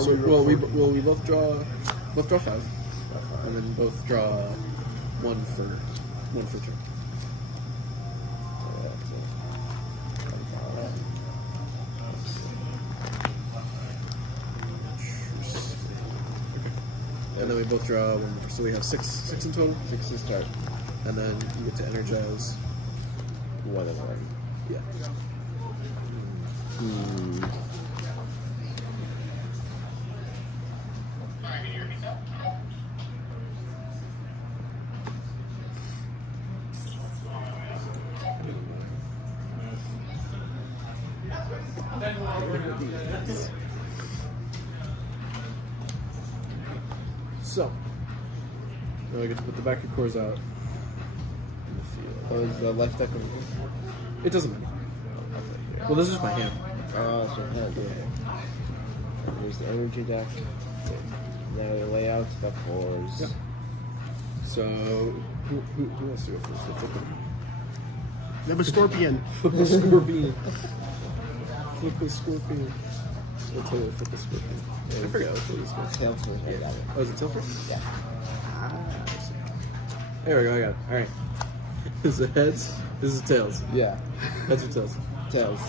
So, we both draw 5, and then both draw one for turn. And then we both draw one more. So we have six in total. 6 to start. And then you get to energize. One of them. Yeah. So, now I get to put the back of cores out in the field. Oh, is the left deck over here? It doesn't matter. Well, this is my hand. Oh, so hand, yeah. There's the energy deck. Now the layout, the 4s. Yep. So, who wants to go first? Let's flip That was Scorpion. Flip the scorpion. Flip the scorpion. I'll tell you, flip the scorpion. I forgot what these guys. Tail first, I got it. Oh, is it tail first? Yeah. There we go, I got it. Alright. This is heads. This is tails. Yeah. Heads or tails? Tails.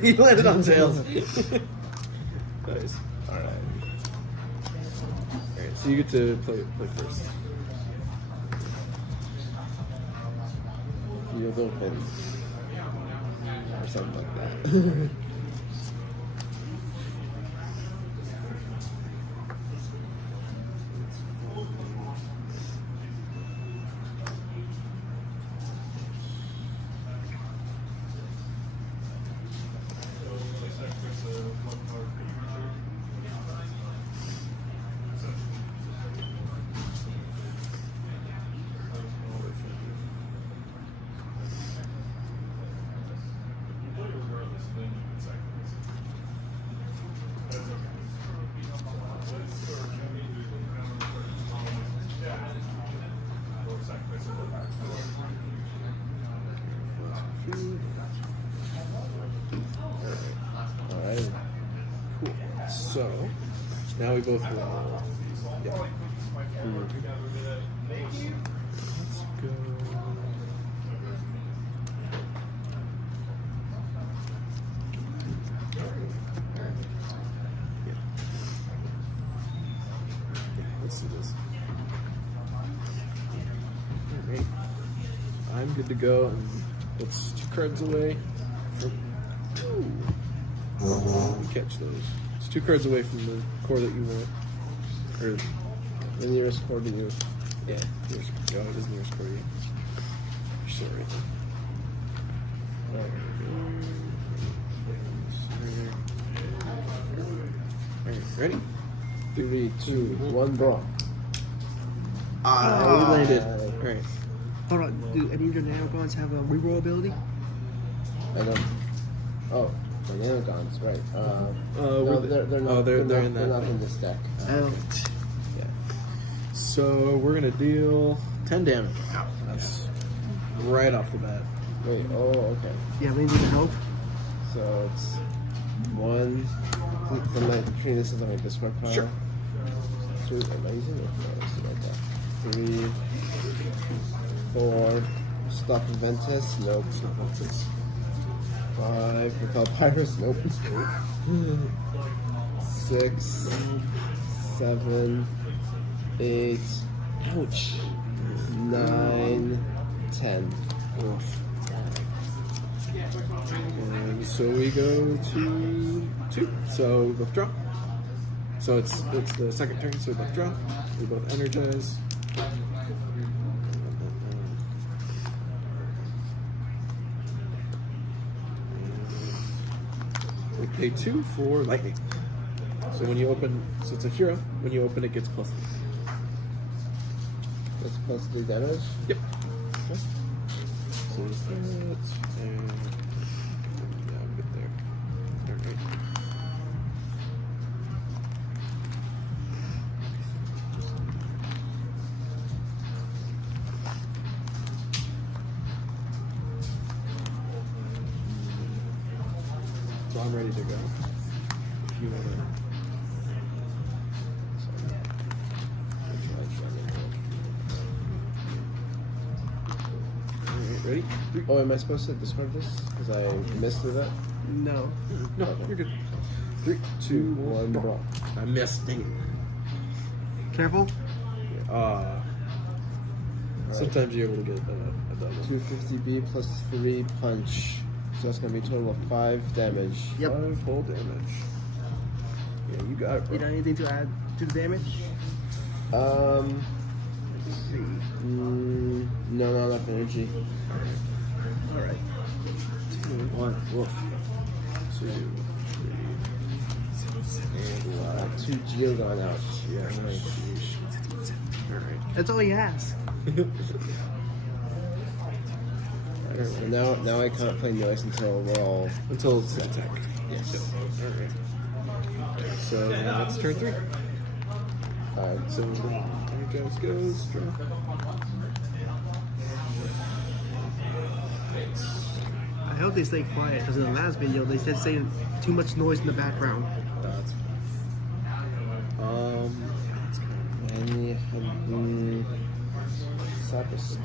He landed on tails. Nice. Alright. Alright, so you get to play first. Field open. Or something like that. Alright. Cool. So, now we both roll. Yeah. Let's go. Yeah. Let's do this. Alright. I'm good to go. And that's 2 cards away from. Catch those. It's 2 cards away from the core that you want. Or The nearest core to you. yeah, nearest, oh, it is nearest core to you. Sorry. Alright, ready? 3, 2, 1, draw. Ah, we landed. Alright. Hold on, do any of your nanogons have a reroll ability? I don't. Oh, the nanogons, right. No, they're not. they're in that. They're not in this deck. Oh. Yeah. So we're gonna deal 10 damage. Ow. That's right off the bat. Wait, oh, okay. Yeah, we need help. So it's 1. From my treat this is my discard pile. Sure. 2, am I using it? No, it's like that. 3, 4, Stop Ventus, nope. Stop Ventus. 5, Repel Pirates, nope. 6, 7, 8, ouch. 9, 10. Oof. And so we go to 2. So we both draw. So it's the second turn, so we both draw. We both energize. We pay 2 for lightning. So when you open, so it's a hero, when you open it gets +3. That's plus 3 damage? Yep. Okay. So there's that, and yeah, I'm good there. Alright. So I'm ready to go. If you want to. Ready? 3. Oh, am I supposed to discard this? Because I missed it up? No. No, Okay. you're good. 3, 2, 1, draw. draw. I missed. Dang it. Careful. Sometimes you're able to get a double. 250B plus 3 punch. So that's going to be a total of 5 damage. Yep. 5 whole damage. Yeah, you got it, bro. You got anything to add to the damage? No, not enough energy. Alright. 2, 1, woof. 2, 3. And 2 Geogon out. yeah, nice. Alright. That's all he has. So now I can't play noise until we're all... Until it's attack. Yes. Alright. So that's turn 3. Alright. So there goes, draw. I hope they stay quiet because in the last video they said saying too much noise in the background. That's fine. And Cypress.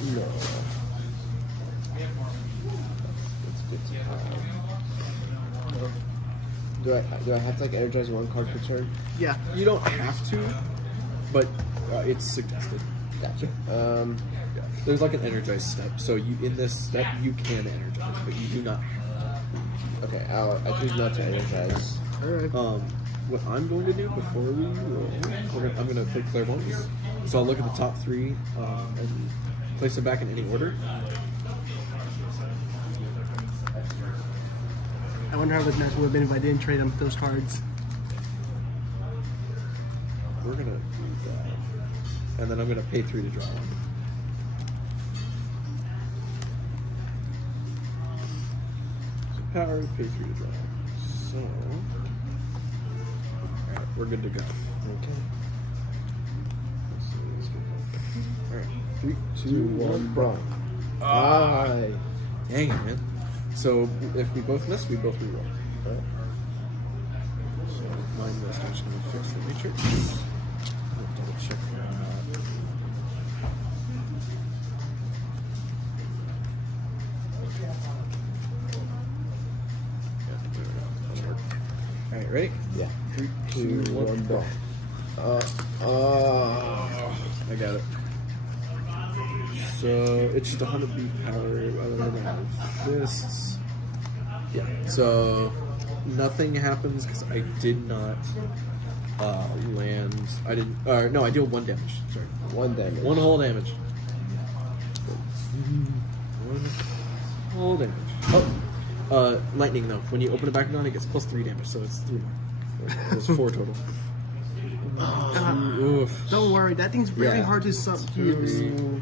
No. It's good to have. Do I have to like energize 1 card per turn? Yeah. You don't have to, but it's suggested. Gotcha. Yeah. There's like an energize step, so you in this step you can energize, but you do not. Okay, I choose not to energize. Alright. What I'm going to do before we roll, I'm going to play clairvoyance. So I'll look at the top 3 and place them back in any order. I wonder how this match would have been if I didn't trade them those cards. We're going to do that, and then I'm going to pay 3 to draw 1. So power, pay 3 to draw 1. So alright, we're good to go. Okay. Alright, 3, 2, 1, Braun. Aye. Dang it, man. So if we both miss, we both reroll. Alright. So mine missed. I'm just going to fix the matrix. Double check that. Alright, ready? Yeah. 3, 2, 1, Braun. I got it. So it's just 100 beat power rather than I have fists. Yeah. So nothing happens because I did not land. I didn't. No, I deal 1 damage. Sorry. 1 damage. 1 whole damage. 1 whole damage. Oh, lightning though. When you open it back on, it gets plus 3 damage, so it's 3 more. It's 4 total. Oof. Don't worry, that thing's really Yeah. hard to use. 2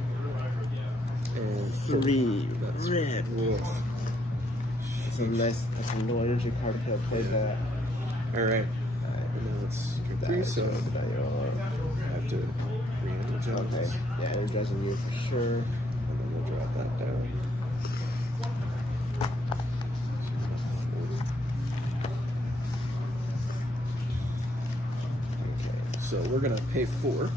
and 3. That's Rip. oof. That's a low energy card to play that. Alright. And then let's do 3, so I have to re-energize. Okay. Yeah, energizing you for sure. And then we'll drop that down. Okay, so we're gonna pay 4.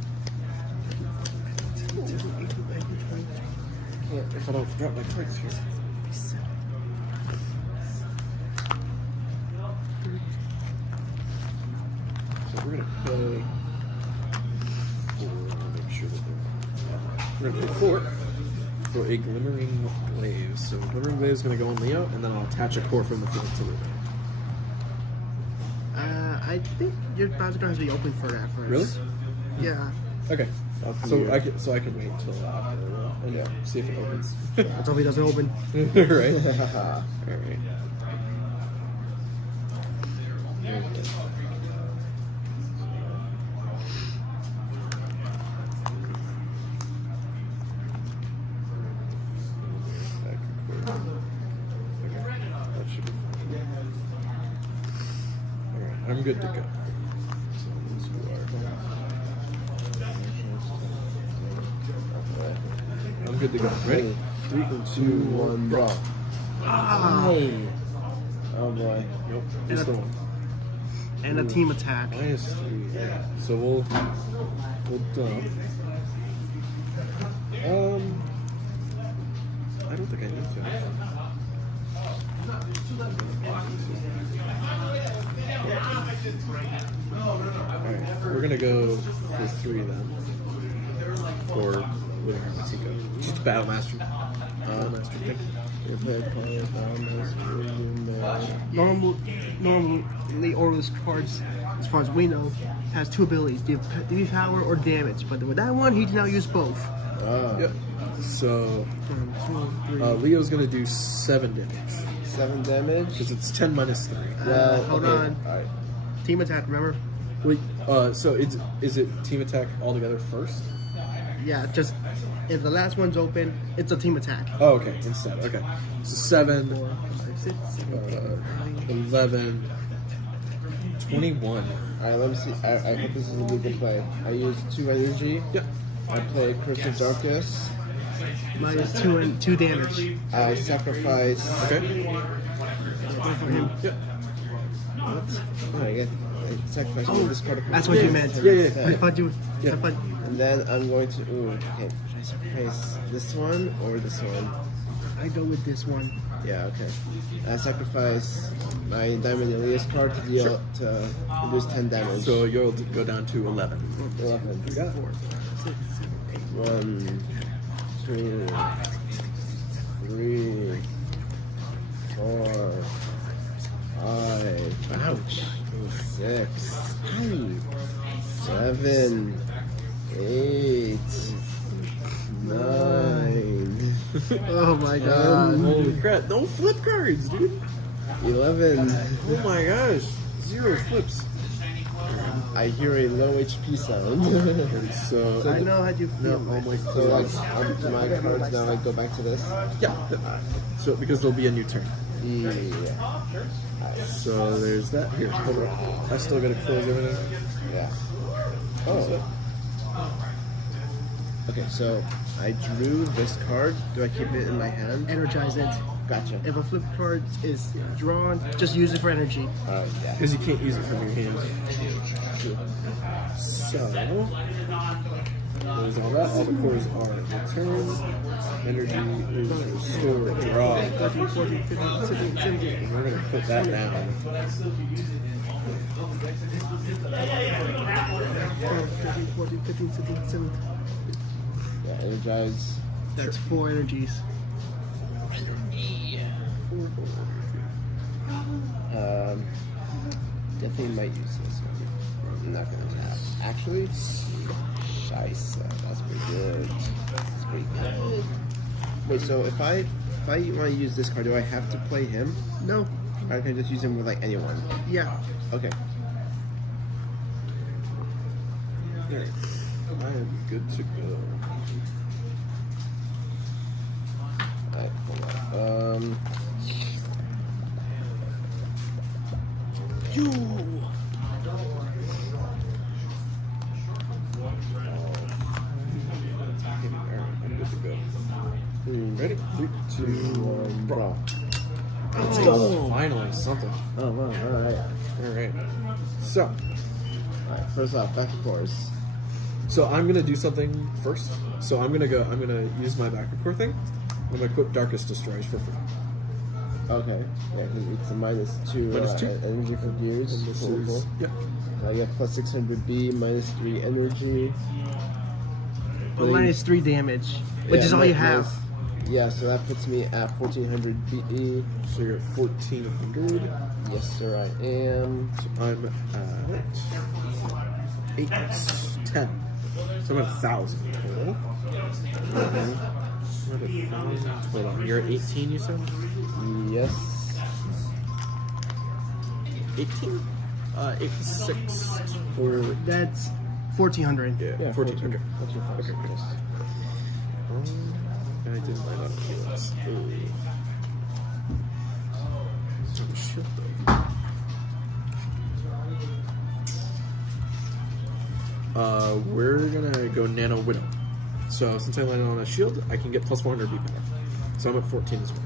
If I don't drop my cards here. So we're gonna pay 4. Make sure that we're gonna pay 4 for a glimmering blaze. So glimmering blaze is gonna go on Leo, and then I'll attach a core from the field to Leo. I think your bounce card has to be open for that first. Really? Yeah. Okay. So I can wait until after and yeah, see if it opens. Let's hope he doesn't open. Right. All right. That should be fine. All right, I'm good to go. So these are. I'm good to go. Ready? 3, 2, 1, draw. draw. Hey. Oh boy. Nope. And Just a- the one. And a team attack. -3. Yeah. So we'll dump. I don't think I need to. Alright, we're gonna go for 3 then. For Living Armatico. Just Battle Master. Master pick. You play a player, Normally, Orioles cards, as far as we know, has 2 abilities: defense power or damage. But with that one, he did not use both. Yep. So 1, 2, 3. Leo's gonna do 7 damage. 7 damage. Because it's 10 minus 3. Well, Hold okay. on. Alright. Team attack. Remember? Wait, so is it team attack altogether first? Yeah. Just if the last one's open, it's a team attack. Oh, okay, instead. Okay. So 7, 4, 5, 6, 7, 8, 9. 11, 21. Alright, let me see. I hope this is a good play. I use 2 energy. Yep. I play Curse of Darkness. Minus 2 and 2 damage. I sacrifice. Okay. Go for him. Yep. What? Oh, I sacrifice Oh, this card. that's what you meant. Yeah, yeah. I thought you. Yeah. I thought, And then I'm going to. Ooh, okay. Should I sacrifice this one or this one? I go with this one. Yeah, okay. I sacrifice my Diamond Elias card to deal to reduce 10 damage. So you'll go down to 11. 11. You got it. 4, 5, 6, 7, 8. 1, 2, 3, 4, 5. Ouch. 6, 7, 8, 9. Oh my god. Holy crap. No flip cards, dude. 11. Oh my gosh. 0 flips. I hear a low HP sound. So, I know how you no, feel. oh my So like god. my cards now I go back to this. Yeah. So, because there'll be a new turn. Yeah. So there's that. Here, hold on. I still gotta close everything. Yeah. Oh. Okay, so I drew this card. Do I keep it in my hand? Energize it. Gotcha. If a flip card is drawn, just use it for energy. Oh yeah. Because you can't use it from your hand. So, there's all that. All the cores are returned. Energy is restored. Draw. 13, 14, 15, 16, 17. We're gonna put that down. 13, 14, 15, 16, 17. Yeah, energize. That's 4 energies. Definitely might use this one. I'm not gonna tap. Actually, Scheisse. That's pretty good. That's pretty good. Wait, so if I want to use this card, do I have to play him? No. Or I can just use him with like anyone? Yeah. Okay. There. I am good to go. Alright, hold on. You. I'm good to go. Ready? 3, 2, 1, Brawl. Let's Oh. go. Finally, something. Oh, wow, alright. Alright. So, Alright, first off, back to course. So I'm gonna do something first. So I'm gonna use my backup core thing. I'm gonna put Darkest Destroyers for free. Okay. Yeah, it's a -2 -2? energy for gears. And this Cool, is cool. yeah. I get plus 600B, -3 energy. But minus 3 damage, which Yeah, is all you minus- have. Yeah, so that puts me at 1400 BE. So you're at 1400. Yes, sir, I am. So I'm at 8, 10. So I'm at 1,000 total. I'm at 1,000 total. You're at 18, you said? Yes. 18? 86 for That's 1400. yeah, 14. Okay. That's your first. Okay, good. Yes. And I didn't write out heals. Oh shit though. We're gonna go Nano Widow. So since I landed on a shield, I can get plus 400 B power. So I'm at 14 as well.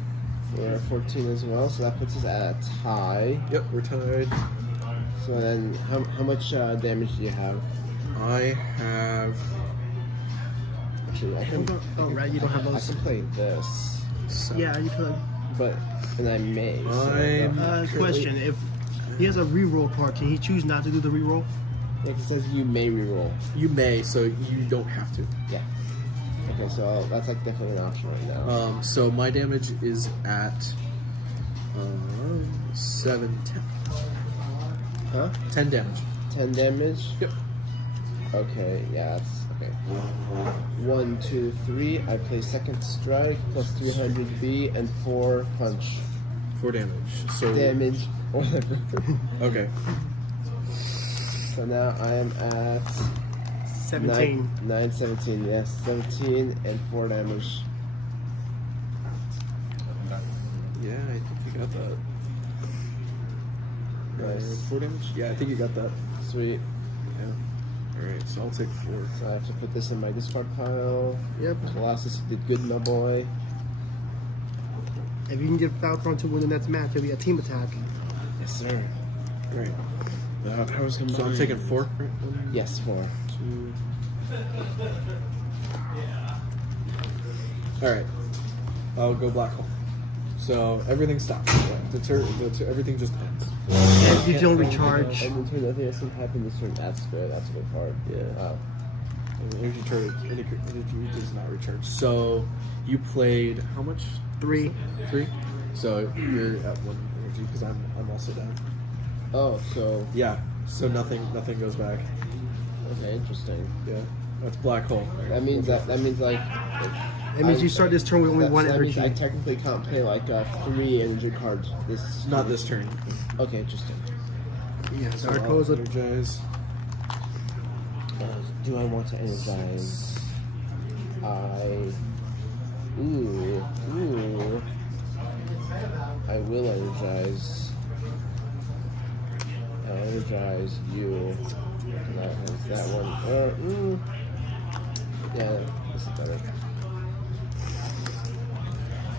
We're at 14 as well, so that puts us at a tie. Yep, we're tied. So then, how much damage do you have? I have. Actually, I can. Oh, right, you don't have I those. can play this, Yeah, you could. and I may. So Question: if he has a reroll card, can he choose not to do the reroll? like it says, you may reroll. You may, so you don't have to. Yeah. Okay, so that's like definitely an option right now. So my damage is at 7, 10. Huh? 10 damage. 10 damage. Yep. Okay, yeah, that's okay. 1, 2, 3. I play second strike plus 300B and 4 punch 4 damage. So damage. Whatever. Okay. So now I am at 17. 9, 17. Yes, 17 and 4 damage. Yeah, I think you got that. Nice. 4 damage? Yeah, I think you got that. Sweet. Yeah. Alright, so I'll take 4. So I have to put this in my discard pile. Yep. Colossus, you did good, my boy. If you can get Falcon to win the next match, it'll be a team attack. Yes, sir. Great. Powers combined. So I'm taking 4. Yes, 4. 2. Alright. I'll go black hole. So everything stops. Everything just ends. And you don't recharge. And in turn, nothing else can happen this turn. That's good. That's a good card. Yeah. Wow. Energy does not recharge. So you played how much? 3. 3. So you're at 1 energy because I'm also down. Oh, so Yeah. So nothing goes back. okay, interesting. Yeah. That's black hole. That means like That means you start this turn with only 1 that energy. means I technically can't play like 3 energy cards. This Not this turn. Okay, interesting. Yeah, So Dark I'll Hole's a energize. Do I want to energize? Ooh. I will energize. I'll energize you. That is that one. Yeah, this is better.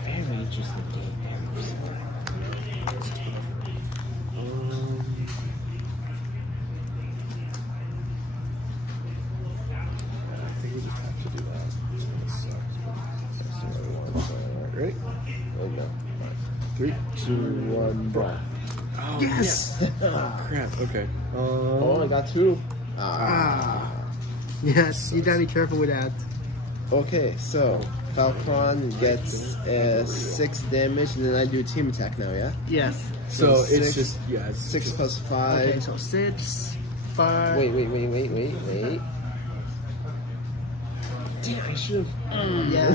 Very interesting game. I think we just have to do that. This sucks. Alright, ready? Oh no. 3, 2, 1, draw. Oh, Yes! Oh, crap. Okay. Oh, I got 2. Yes, you gotta be careful with that. Okay, so Falcon gets 6 damage, and then I do team attack now, yeah? Yes. So it's 6 just, yeah, it's 6 just, plus 5. Okay, so 6, 5. Wait. Damn, I should have. Yeah.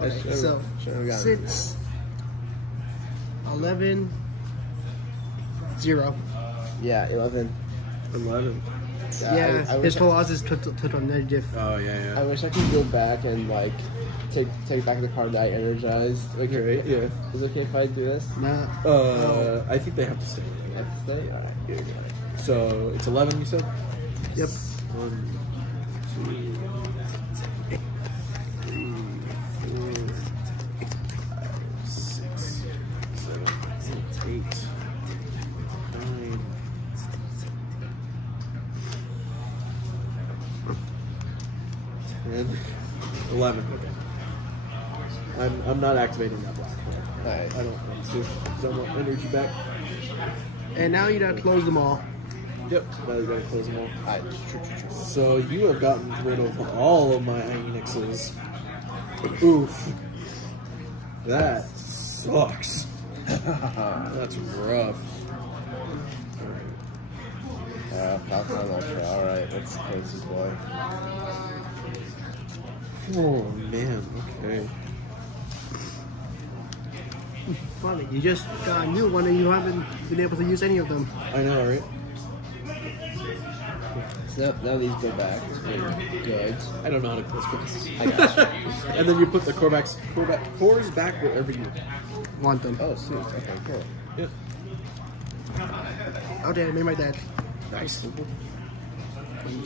I should have. So, should have gotten 6, 11, 0. Yeah, 11. 11. Yeah, I his wish Colossus took a negative. Oh, yeah, I wish I could go back and like take back the card that I energized. Like, Right, yeah. Is it okay if I do this? Nah. I think they have to stay. I have to stay? Alright, Yeah, got it. So it's 11, you said? Yep. 1, 2, 3, 4, 5, 6, 7, 8, 9, 10, 11. Okay. I'm not activating that black card. Alright. I don't want to. Because I want energy back. And now you gotta close them all. Yep. Now you gotta close them all. Alright. So you have gotten rid of all of my Enixes. Oof. That sucks. That's rough. Falcon Ultra. Alright, that's crazy, boy. Oh man, okay. Funny, you just got a new one and you haven't been able to use any of them. I know, right? So now these go back. It's really good. I don't know how to close cores. I got you. And then you put the cores back wherever you Want them. Oh, sweet. Okay, cool. Yep. Okay, I made my deck. Nice. 1,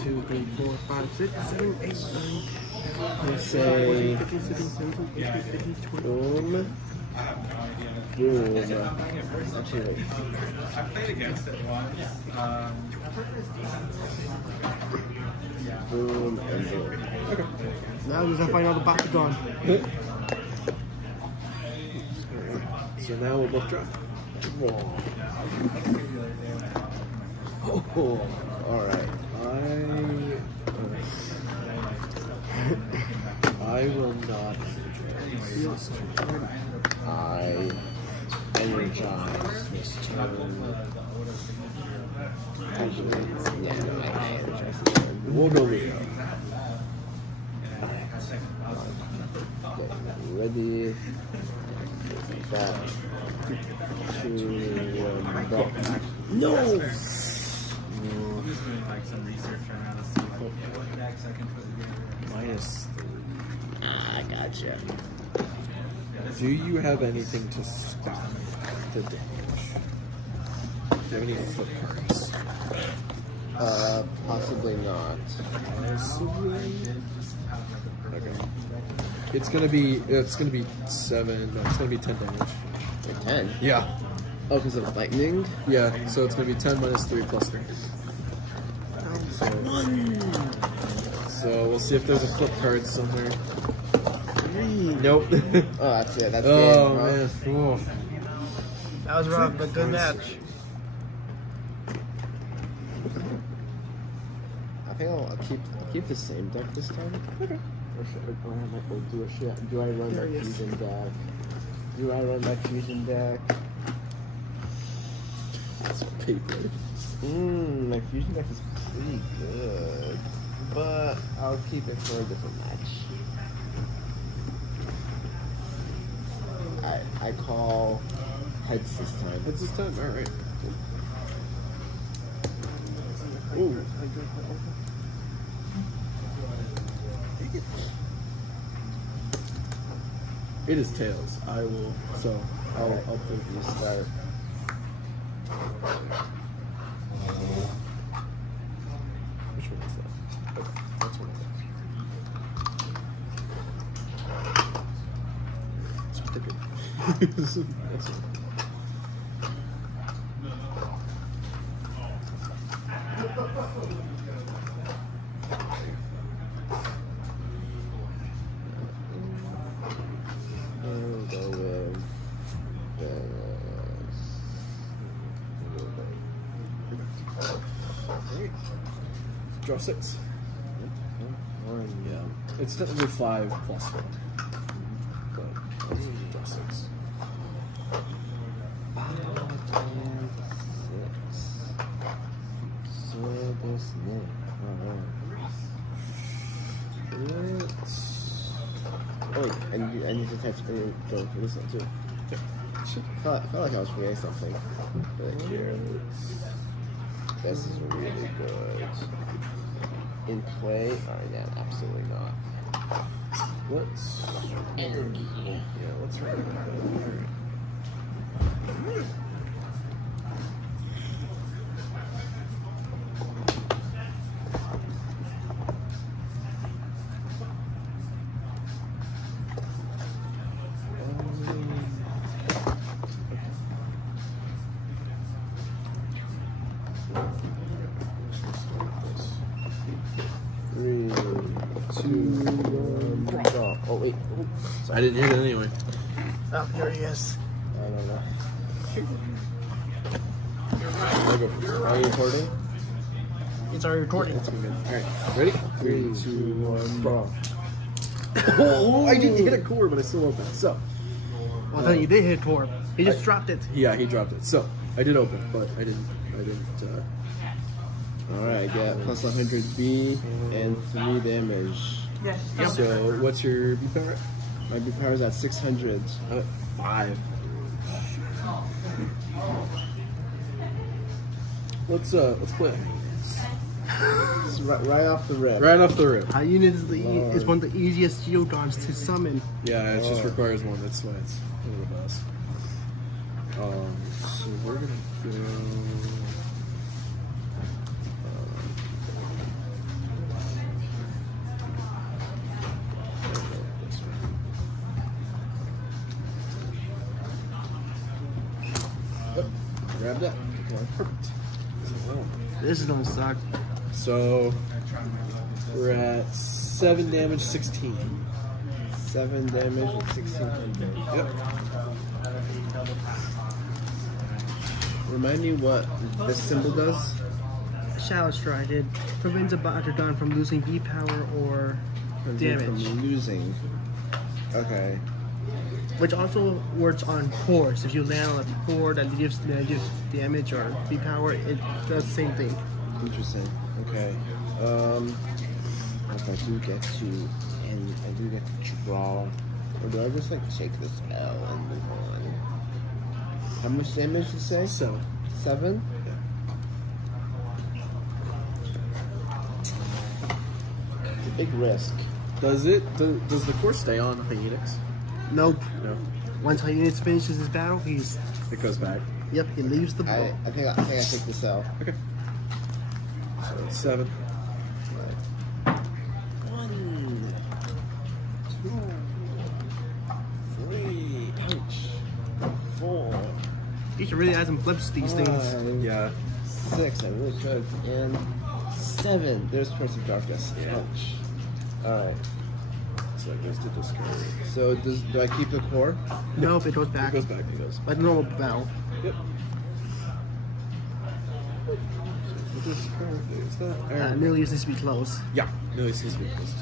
2, 3, 4, 5, 6, 7, 8, 9. Let's say 15, 16, 17, 18, 19, 20. boom. Boom. Actually, wait. I played against it once. Boom and boom. Okay. Now does I find out the Bakugan? So now we'll both drop. Whoa. Oh, alright. I will not enjoy. I energize this turn. Actually, yeah, no, I energize this turn. We'll go Leo. Get ready. Back. 2, 1, go. No! Just doing like some research on how to see what decks I can put together. -3. I gotcha. Do you have anything to stop the damage? Do you have any flip cards? Possibly not. Okay. It's gonna be 7. No, it's gonna be 10 damage. 10? Yeah. Oh, because of lightning? Yeah. So it's gonna be 10 minus 3 plus 3. So we'll see if there's a flip card somewhere. 3. Nope. Oh, that's it. That's Oh game, huh? man. Oh. That was rough, but good match. I think I'll keep the same deck this time. Okay. Or do I run my Curious. fusion deck? Do I run my fusion deck? It's paper. My fusion deck is pretty good, but I'll keep it for a different match. I call heads this time. It's this time. All right. Ooh. It is tails. I will. So I'll play for You you. start. Which one is that? Okay, that's one of those. It's thicker. That's it. We'll go with Draw 6. one. Yeah. It's technically 5 plus 1. But draw 6. 5 and 6. So this name. Oh wait, and you just have to go for this one too. Felt like I was forgetting something. But here, this is really good. In play? Oh yeah, absolutely not. Let's. Energy. Yeah, let's write it down. Three, two, one, go. Oh wait. Oh, I didn't hear it anyway. Oh, here he is. I don't know. I'll go first. Are you recording? It's already recording. It's good. Alright, ready? 3, 2, 1, go. Oh, I didn't hit a core, but I still opened. So, Well, then you did hit Torb. He just dropped it. yeah, he dropped it. So, I did open, but I didn't. Alright, I get plus 100 B and 3 damage. Yes. So, what's your B power? My B power is at 600. I'm at 5. Let's play. It's right off the rip. Right off the rip. Our unit is one of the easiest Geodons to summon. Yeah, it just requires one. That's why it's one of the best. So we're gonna go. Grab that. Okay. Perfect. This is gonna suck. So we're at 7 damage, 16. 7 damage and 1600. Yep. Remind me what this symbol does? Shadow Strike. It prevents a Bakugan from losing V power or damage, From losing. Okay. which also works on cores. If you land on a core that gives damage or V power, it does the same thing. Interesting. Okay. If I do get to, and I do get to draw, or do I just like take the spell and move on? How much damage did you say? 7. 7? It's a big risk. Does the course stay on Hyenix? Nope. No. Once Hyenix finishes his battle, he's It goes back. he leaves the I boat. think I take this out. Okay. So it's 7. 1, 2, 3, ouch, 4, You should really add some flips to these things. 5, Yeah. 6, I really should, and 7. There's Curse of Darkness. Yeah. Ouch. Alright. So it goes to discard. So do I keep the core? Nope, it goes It back. goes back. It goes. Like normal battle. Yep. Is that? Nearly needs to be close. Yeah. No, it's his weakness.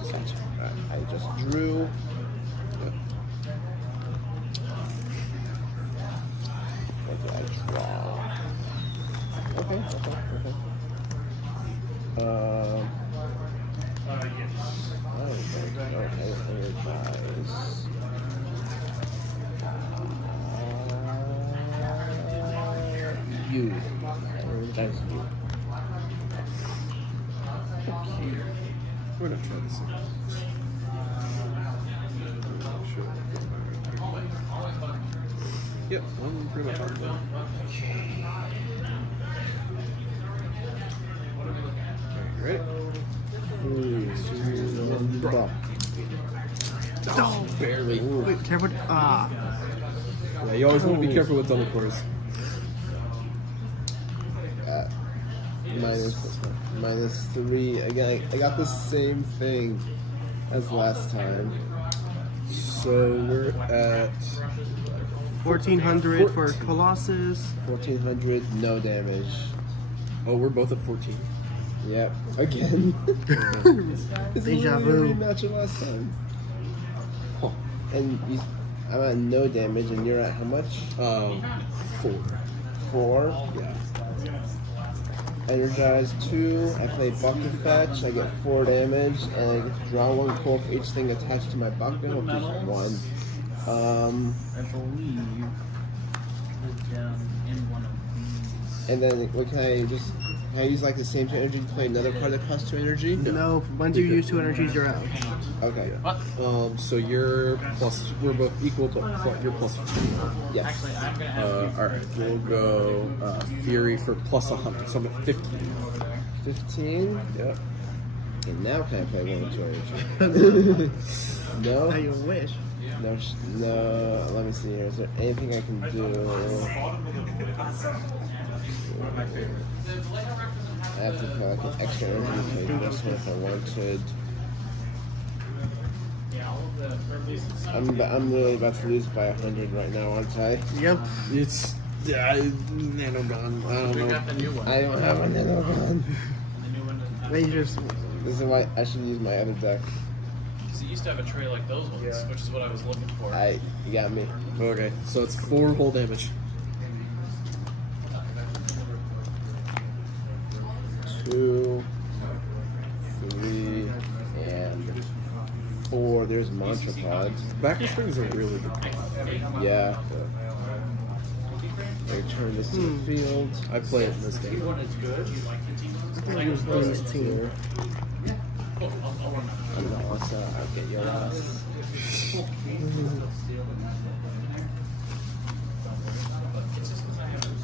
I just drew. What did I draw? Okay. You. That's you. We're not trying to see. Yep, I'm pretty much on that. Okay, you ready? Bump. Oh, barely. Wait, careful. Yeah, you always want to be careful with double cores. -3. Again, I got the same thing as last time. So we're at 1400 for Colossus. 1400, no damage. oh, we're both at 14. Yep, again. It's Deja literally a vu. rematch of last time. And I'm at no damage, and you're at how much? 4. 4. Yeah. Energize 2. I play Bucket Fetch. I get 4 damage, and I get to draw 1 core for each thing attached to my Bakugan, which is 1. I believe is down in one of these. And then what can I just? Can I use like the same 2 energy to play another card that costs 2 energy? No, once you use 2 energies, you're out. Okay. So you're plus. We're both equal, but you're plus 15. Yes. Actually, I'm gonna have All right, we'll go Fury for plus 100. So I'm at 15. 15. Yep. And now can I play 1 or 2 energy? No. How you wish. No. No. Let me see here. Is there anything I can do? I have to play like an extra energy to play this one if I wanted. I'm really about to lose by 100 right now, aren't I? Yep. It's Nanogon. I don't we know. got the new one. I don't have a Nanogon. The new one doesn't have. Rangers. This is why I should use my other deck. Because it used to have a tray like those ones, which is what I was looking for. You got me. Okay, so it's 4 whole damage. 2, 3, and 4. There's mantra pods. Back and Spring is a really good card. Yeah. I return this to the field. I play it in this game. I think he was doing his team. I'm gonna also I'll get your ass.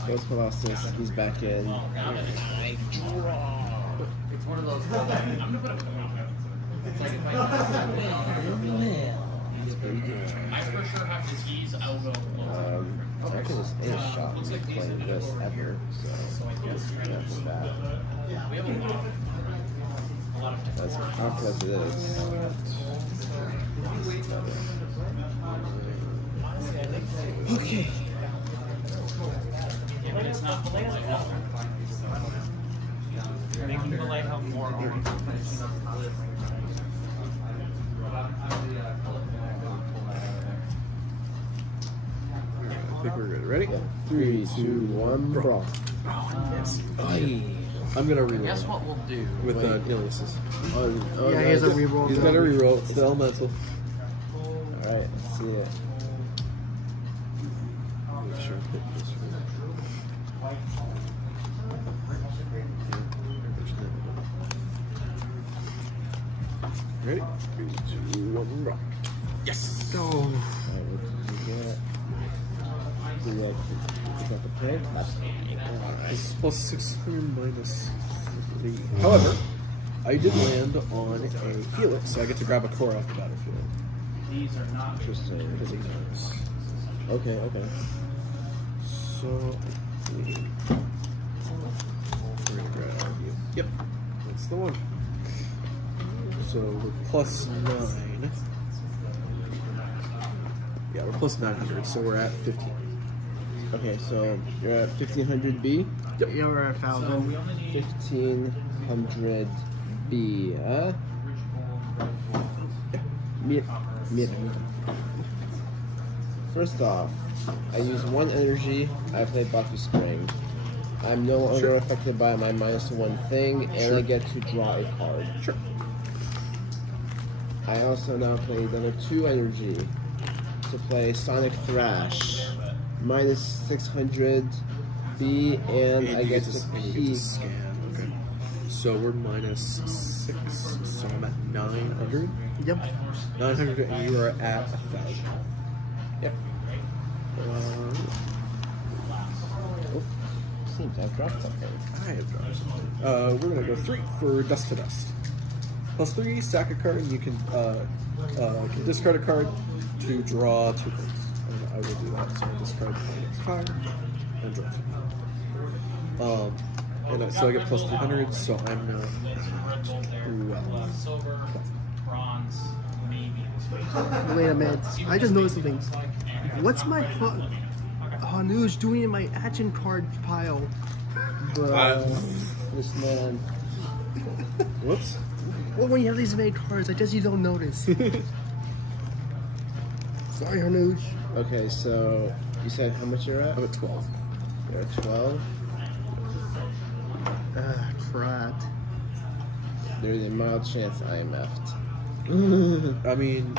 Goes Colossus. He's back in. I draw. It's one of those. I'm gonna put a. It's like if That's pretty good. I for sure have to tease. I'll go. I can just end a shot and play this ever, so that's bad. As powerful as it is. Okay. Yeah, but it's not polite help. Making polite help more orange. I think we're good. Ready? 3, 2, 1, brawl. Oh, yes. I'm gonna reroll. Guess what we'll do? With aliases. Oh, Yeah, he has a reroll. He's got a reroll. It's the elemental. Alright, let's see it. Make sure I hit this one. Ready? 3, 2, 1, rock. Yes! So, Alright, what did you get? You got the play? This is plus 600 minus 3. However, I did land on a Helix, so I get to grab a core off the battlefield. These are not Interesting. Because he knows. Okay, okay. So, I think we're gonna grab you. Yep, that's the one. So we're plus 9. Yeah, we're plus 900, so we're at 15. Okay, so you're at 1500B? you're at 1,000. 1500B, huh? Mid. First off, I use 1 energy, I play Baku Spring. I'm no longer affected by my -1 thing, and I get to draw a card. Sure. I also now play another 2 energy to play Sonic Thrash. -600B, and I you get and to you get P. to scan. Okay. So we're minus 6, so I'm at 900. Yep. 900, and you are at 1,000. Yep. Seems I've dropped something. I have dropped something. We're gonna go 3 for Dust to Dust. Plus 3, sack a card, and you can discard a card to draw 2 cards. And I will do that. So I discard the card and draw 2. So I get plus 300, so I'm now at 12. silver, bronze, maybe. Wait a minute. I just noticed something. What's my Hanuj doing in my action card pile? This man. Whoops. Well, when you have these many cards, I guess you don't notice. Sorry, Hanuj. Okay, so you said how much you're at? I'm at 12. You're at 12. Ah, crap. There's a mild chance I am effed. I mean,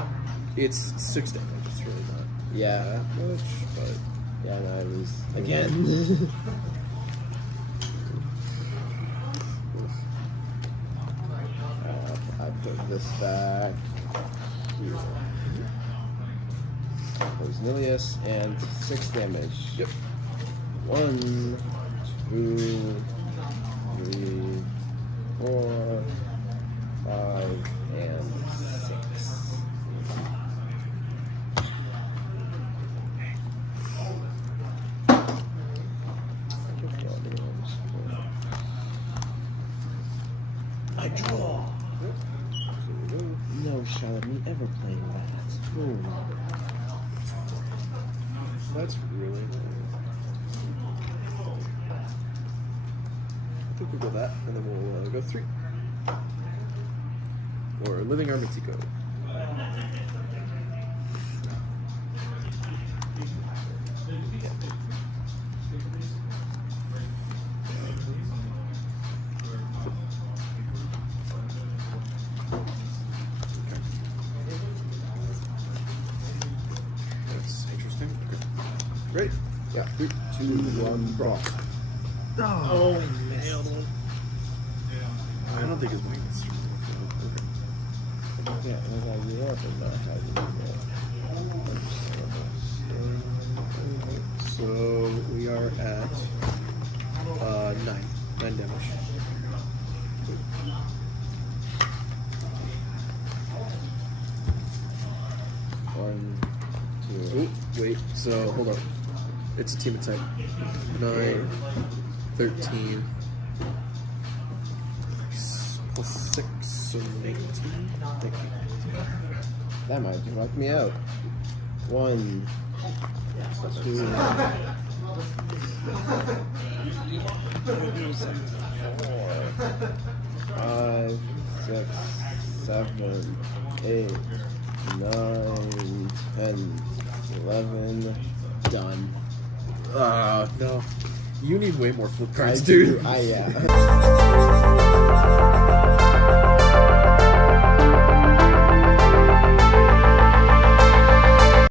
it's 6 damage. It's really not Yeah. that much, but Yeah, no, I was again. I put this back here. There's Nilius and 6 damage. yep. 1, 2, 3, 4, 5, and 6. I draw. No shot of me ever playing that. Ooh. That's really nice. I think we'll go that, and then we'll go 3. Or Living Armatico. That's interesting. Okay. Ready? Yeah. 3, 2, 1, brawl. Oh, I don't think his wing is. Okay. Yeah, I got you up and not how you So we are at 9 damage. 1, 2. Oh, wait. So hold on. It's a team attack. 9, 13. Plus 6, so 18. Thank you. That might just wipe me out. 1, 2, 5, 6, 7, 8, 9, 10, 11. Done. No. You need way more flip I cards, do. dude. Yeah.